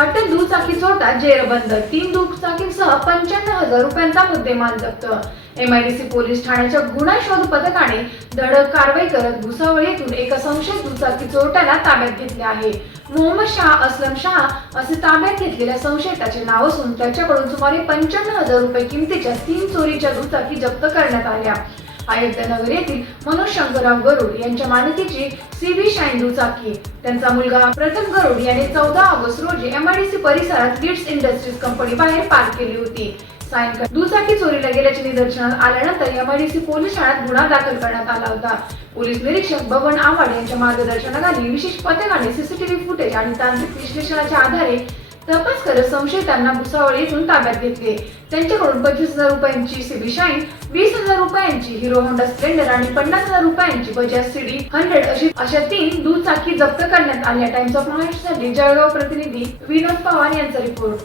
अटक दुचाकी चोरटा जेरबंद, 3 दुचाकींसह 95,000 रुपयांचा मुद्देमाल जप्त. MIDC पोलीस ठाण्याच्या गुन्हा शोध पथकाने धडक कारवाई करत भुसावळ येथून एका संशयित दुचाकी चोरट्याला ताब्यात घेतले आहे. मोहम्मद शाह असलम शाह असे ताब्यात घेतलेल्या संशयिताचे नाव असून त्याच्याकडून सुमारे 55,000 रुपये किमतीच्या 3 चोरीच्या दुचाकी जप्त करण्यात आल्या. अयोध्यानगर येथील मनोज शंकरराव गरुड यांच्या मालकीची CB शाईन दुचाकी त्यांचा मुलगा प्रथम गरुड याने 14 ऑगस्ट रोजी MIDC परिसरात लीड्स इंडस्ट्रीज कंपनी बाहेर पार्क केली होती. सायंकाळी दुचाकी चोरीला गेल्याचे निदर्शनास आल्यानंतर MIDC पोलीस ठाण्यात गुन्हा दाखल करण्यात आला होता. पोलीस निरीक्षक बबन आव्हाड यांच्या मार्गदर्शनाखाली विशेष पथकाने CCTV फुटेज आणि तांत्रिक विश्लेषणाच्या आधारे तपास करत संशयितांना भुसावळ येथून ताब्यात घेतले. त्यांच्याकडून 25,000 रुपयांची CB शाईन, 20,000 रुपयांची हिरो होंडा स्प्लेंडर आणि 50,000 रुपयांची बजाज CD 100 अशा 3 दुचाकी जप्त करण्यात आल्या. टाइम्स ऑफ महाराष्ट्रासाठी जळगाव प्रतिनिधी विनोद पवार यांचा रिपोर्ट.